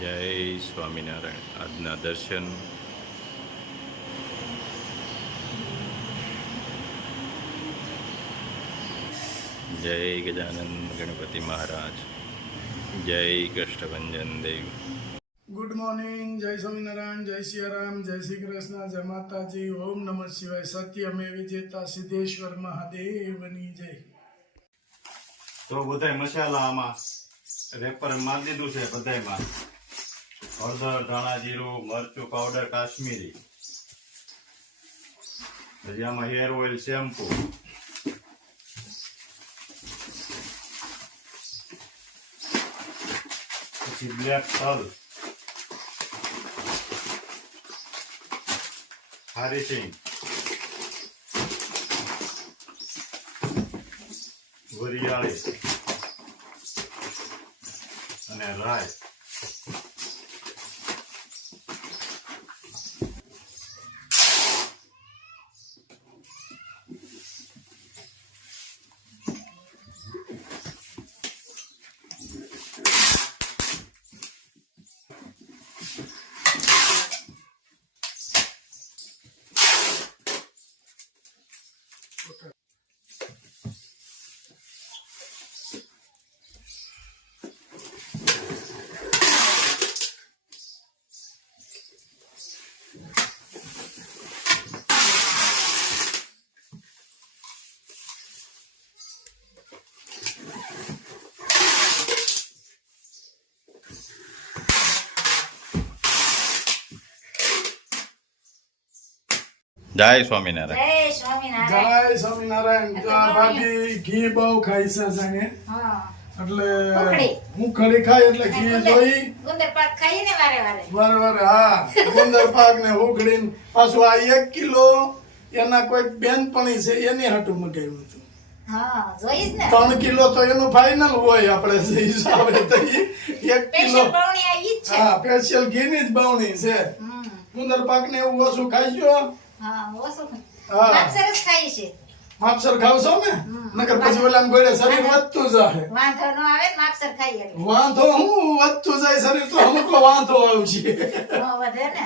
જય સ્વામિનારાયણ. આજના દર્શન જય ગજાનંદ ગણપતિ મહારાજ, જય કષ્ટભંજન દેવ. Good morning. જય સ્વામિનારાયણ, જય સિયારામ, જય શ્રી કૃષ્ણ, જય માતાજી, ઓમ નમઃ શિવાય. સત્યમેવ વિજેતા સિદ્ધેશ્વર મહાદેવની જય. તો બધા મસાલા આમાં રેપર મારી દીધું છે. બધામાં હળદર, ધાણા જીરું, મરચું પાવડર, કાશ્મીરી, પછી આમાં હેર ઓઇલ, શેમ્પુ, પછી બ્લેક તલ, ખારી સિંગ, વરિયાળી અને રાઈ. જય સ્વામિનારાયણ. જય સ્વામિનારાયણ. જય સ્વામિનારાયણ. ભાભી ઘી બહુ ખાય છે જાણે, હા. એટલે ઉખડી. ઉખડી ખાય એટલે ઘી જોઈ ગુંદર પાક ખાઈએ ને વારે વારે. વારે હા ગુંદર પાક ને ઉખડી પાછું આ 1 કિલો એના કોઈ બેનપણી છે એની હાટું મગાવ્યું હતું. હા, જોઈશ ને. 3 કિલો તો એનું ફાઇનલ હોય આપણે જે હિસાબે તો 1 કિલો. સ્પેશિયલ બરણી આ ઈ જ છે. હા, સ્પેશિયલ ઘી ની જ બવણી છે. હમ. ગુંદર પાક ને એવું ઓછું ખાઈ ગયો. હા, ઓછું. હા. માપસર જ ખાઈ છે. માપસર ખાવશો ને નકર પછી ઓલા ગોળે શરીર વધતું જાય. વાંધો ન આવે ને માપસર ખાઈએ એટલે. વાંધો હું વધતું જાય શરીર તો અમુક વાંધો આવશે. ન વધે ને.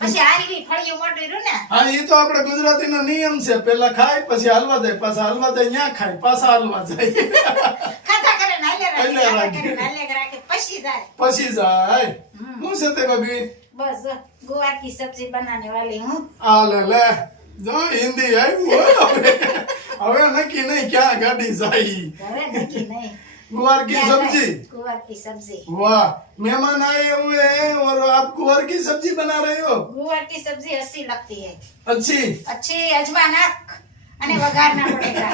પછી હાલવી ફળિયું મોટું રહ્યું ને. હા, એ તો આપણે ગુજરાતીનો નિયમ છે. પેલા ખાય પછી હાલવા જાય, પાછા હાલવા જાય ન્યા ખાય, પાછા હાલવા જાય. ખાતા કરે ને હાલે રાખે, હાલે ખાતા રાખે. કરે ને હાલે રાખે, પછી જાય. પછી જાય. હું છે તે ભાભી? બસ જો, ગુવાર की सब्जी बनाने वाली हूँ. આ લે જો હિન્દી આવ્યું હવે નક્કી નહીં ક્યાં ગાડી જાય. હવે નક્કી નહીં. गुवार की सब्जी. गुवार की सब्जी. वाह, मेहमान आए हुए हैं और आप गुवार की सब्जी बना रहे हो. गुवार की सब्जी अच्छी लगती है. अच्छी अच्छी अजमा नाक અને વઘારના પડેગા.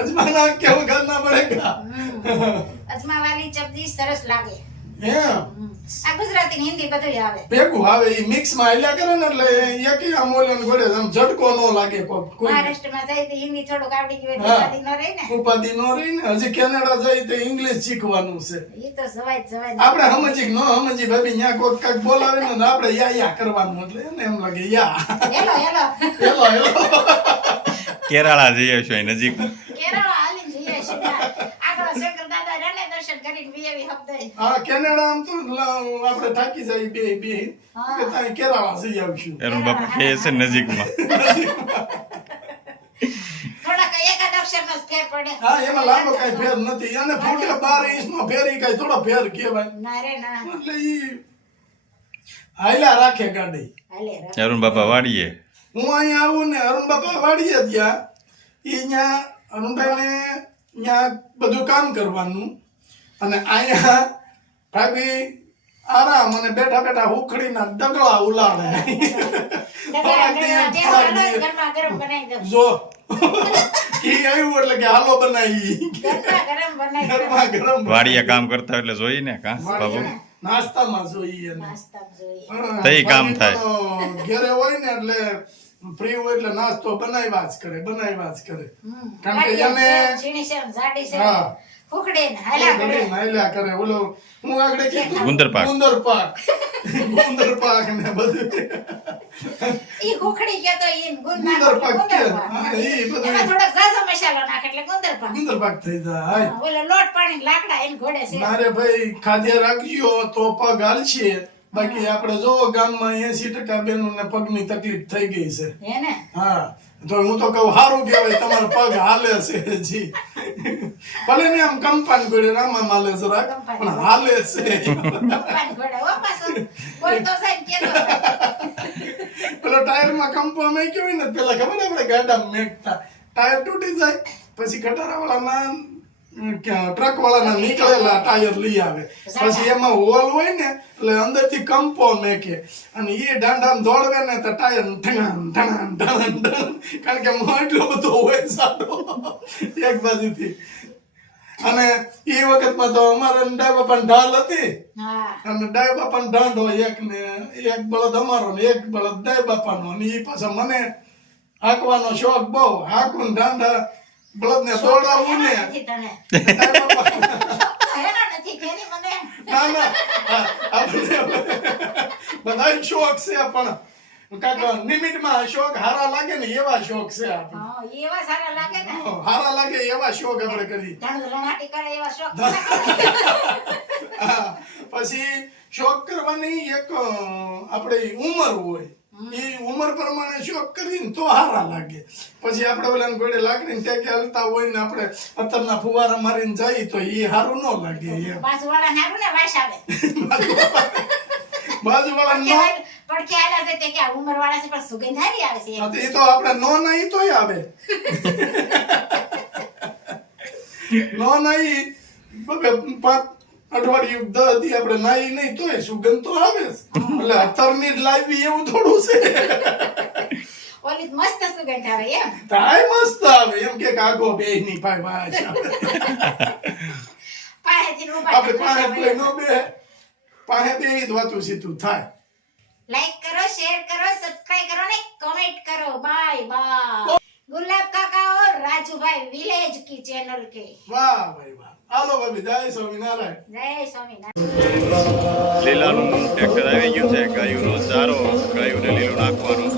अजमाना क्या करना पड़ेगा. અજમા વાળી સબ્જી સરસ લાગે. એમ આ ગુજરાતી ને હિન્દી બધું આવે. ભેગું આવે ઈ મિક્સ માં હાલ્યા કરે ને એટલે એકી આમોલન ગોળે આમ ઝટકો નો લાગે કોઈ. મહારાષ્ટ્રમાં જાય તો હિન્દી થોડુંક આવડી ગયું હા. હોય તો ન રહે ને. ઉપાધિ નો રહી ને. હજી કેનેડા જાય તો ઇંગ્લિશ શીખવાનું છે. એ તો જવાય જ જવાય. આપણે સમજી નો સમજી ભાભી ન્યા કોક કાક બોલાવે ને આપણે યા કરવાનું એટલે એને એમ લાગે યા hello hello. Hello hello. Kerala જઈ આવશું અહીં નજીક. કેરળ હાલીને જઈએ સીધા. આગળ શંકર દાદા રાને દર્શન કરીને બીએવી હપ્તે. હા, કેનેડા આમ તો આપણે થાકી જાય બે હા. કે ત્યાં કેરાળા જઈ આવશું. એનું બાપા કહે છે નજીકમાં. થોડાક એકાદ અક્ષરનો જ ફેર પડે. હા, એમાં લાંબો કઈ ફેર નથી અને ફૂટે 12 ઇંચનો ફેર ઈ કઈ થોડો ફેર કહેવાય. ના રે ના. એટલે ઈ હાલ્યા રાખે ગાડી. હાલે રા. અરુણ બાપા વાડીએ. હું અહીંયા આવું ને અરુણ બાપા વાડીએ ત્યાં ઈ ન્યા અરુણભાઈ ને ન્યા બધું કામ કરવાનું અને અહીંયા ભાભી આરામ અને બેઠા બેઠા ઉખડીના ડગલા ઉલાડે. ગરમા ગરમ બનાવી દઉં. જો ઈ આવ્યું એટલે કે હાલો બનાવી ગરમા ગરમ બનાવી દઉં. ગરમા ગરમ વાડીએ કામ કરતા હોય એટલે જોઈ ને કા બાબુ. નાસ્તામાં જોઈએ એને. નાસ્તા જોઈએ. હા, તઈ કામ થાય. બાકી તો ઘરે હોય ને એટલે ફ્રી હોય એટલે નાસ્તો બનાવ્યા જ કરે. કારણ કે એને ઝીણી છે જાડી છે. હા. ફૂકડે ને હાલ્યા કરે. નાયલા કરે. ઓલો હું આગળ કીધું ગુંદર પાક. ગુંદર પાક ને બધું ઈ હુખડી કે તો ઈ ગુંદર ગુંદર પાક કે. પાક. હા, ઈ બધું. એમાં થોડો ઝાઝો મસાલો નાખે એટલે ગુંદર પાક. ગુંદર પાક થઈ જાય. ઓલો લોટ પાણી લાકડા એને ઘોડે છે. મારે ભાઈ ખાધ્યા રાખજો તો પગ હાલશે. બાકી આપણે જો ગામમાં 80% બેનોને પગની તકલીફ થઈ ગઈ છે. હે ને? હા તો હું તો કહું સારું કહેવાય તમારો પગ હાલે છે જી. ભલે ને આમ કંપાન ગોળે રામા માલે જરાક પણ હાલે છે. પાણી ઘોડે હો પાછો. કોઈ તો સાહેબ કેતો. પેલો ટાયરમાં કંપો મેક્યો હોય ને પેલા ખબર આપણે ગાડામાં મેકતા ટાયર તૂટી જાય પછી ખટારાવાળાના ટ્રક વાળાના નીકળેલા ટાયર લઈ આવે પછી એમાં હોલ હોય ને એટલે અંદરથી કંપો મેકે અને એ દાંડામાં દોડવે ને તો ટાયર કારણ કે મોં એટલો બધો હોય સાદો એક બાજુથી. અને એ વખતમાં તો અમારે ડાય બાપાની ઢાલ હતી હા. અને ડાય બાપાનો દાંડ હોય એક ને એક બળદ અમારો ને એક બળદ ડાય બાપાનો અને એ પાછા મને હાંકવાનો શોખ બહુ હાંકું ને દાંડા બળદ ને દોડાવવું ને નથી તને. ડાય બાપા હેરાન નથી કેની મને. ના ના આપણે બધા શોખ છે પણ કાકા નિમિત્તમાં શોખ હારા લાગે ને એવા શોખ છે આપણે હા, ઈ એવા સારા લાગે ને. હારા લાગે એવા શોખ આપણે કરી. ધણ રણાટી કરે એવા શોખ. હા, પછી શોખ કરવાની એક આપણે ઉંમર હોય એ ઉંમર પ્રમાણે શોખ કરીને તો હારા લાગે. પછી આપણે ઓલાને ગોળે લાકડીને ટેકે હલતા હોય ને આપણે અત્તરના ફુવારા મારીને જઈએ તો એ હારું ન લાગે એમ. બાજુવાળાને હારું ને વાસ આવે. બાજુવાળા નો પણ ખ્યાલ હશે તે કે આ ઉંમરવાળા છે પણ સુગંધ હારી આવે છે. એ તો આપણે નો નહીં તોય આવે નો નહીં 5 અઠવાડિયું 10 દી આપણે નાઈ નહીં તોય સુગંધ તો આવે જ. એટલે અત્તરની જ લાવી એવું થોડું છે. ઓલી મસ્ત સુગંધ આવે એમ. તાય મસ્ત આવે એમ કે કાગો બે ની ભાઈ ભાઈ પાસેથી ઊભા આપણે પાસે થઈને કોઈ નો બે પાસે બે જ વાતું સીધું થાય. લાઈક કરો, શેર કરો, સબસ્ક્રાઇબ કરો ને કમેન્ટ કરો. Bye bye. ગુલાબ કાકા और राजूभाई विलेज की चैनल के. વાહ ભાઈ વાહ. હાલો ભાઈ જય સ્વામિનારાયણ. जय स्वामीनारायण. લીલાનું ટ્રેક્ટર આવી ગયું છે ગાયુંનો ચારો ગાયુંને લીલું નાખવાનું.